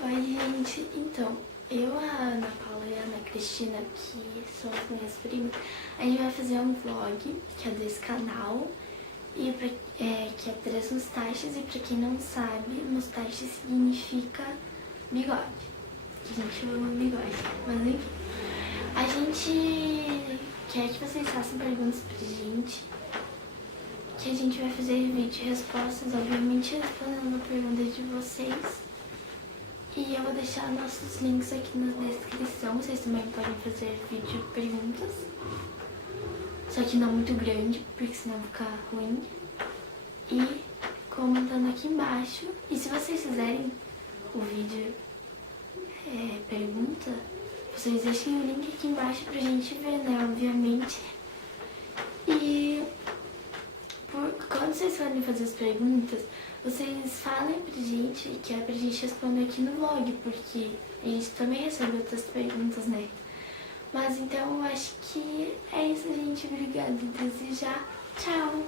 Oi, gente. Então, eu, a Ana Paula e a Ana Cristina, que são as minhas primas, a gente vai fazer um vlog, que é desse canal, e que é 3 mustaches, e pra quem não sabe, mustache significa bigode. Que a gente ama bigode, mas enfim. A gente quer que vocês façam perguntas pra gente, que a gente vai fazer vídeo e respostas, obviamente respondendo a pergunta de vocês. E eu vou deixar nossos links aqui na descrição, vocês também podem fazer vídeo perguntas. Só que não muito grande, porque senão fica ruim. E comentando aqui embaixo. E se vocês fizerem o vídeo pergunta, vocês deixem o link aqui embaixo pra gente ver, né, obviamente. E quando vocês forem fazer as perguntas, vocês falem pra gente, que é pra gente responder aqui no vlog, porque a gente também recebe outras perguntas, né? Mas então eu acho que é isso, gente. Obrigada. Desde já. Tchau!